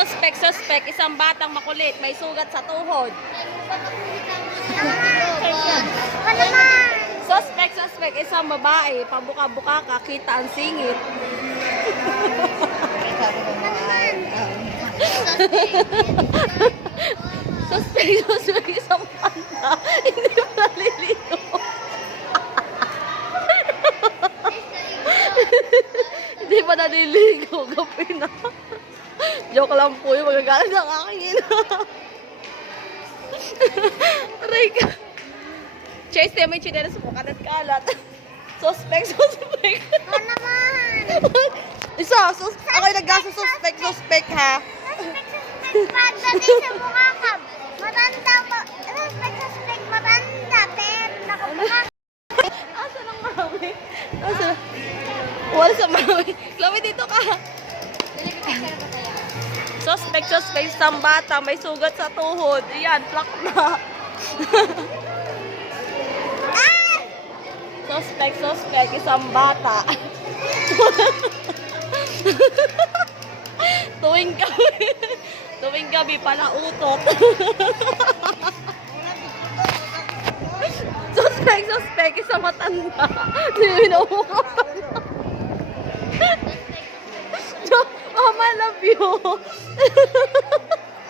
Suspect, isang batang makulit, may sugat sa tuhod. Ano naman? Suspect, isang babae, pabuka-buka ka, kita ang singit. Suspect, isang panda, hindi mo naliligo. Hindi pa naliligo, gabi na. Joke lang po yung magagalit ng aking ina. Aray ka. Chase, tayo may chinelas mo, kalat-kalat. Suspect. Ano naman? Ako yung nagasa suspect ha. Pagdating sa mukha ka, matanda mo. Suspect, matanda, pero nakamukha. Asa ng mami? Asa? Wala sa mami. Chloe, dito ka. Suspect, isang bata, may sugat sa tuhod. Yan, plak na. Suspect, isang bata. Tuwing gabi pala utot. Suspect, isang matanda. Sinubukan pa na. Mama, love you.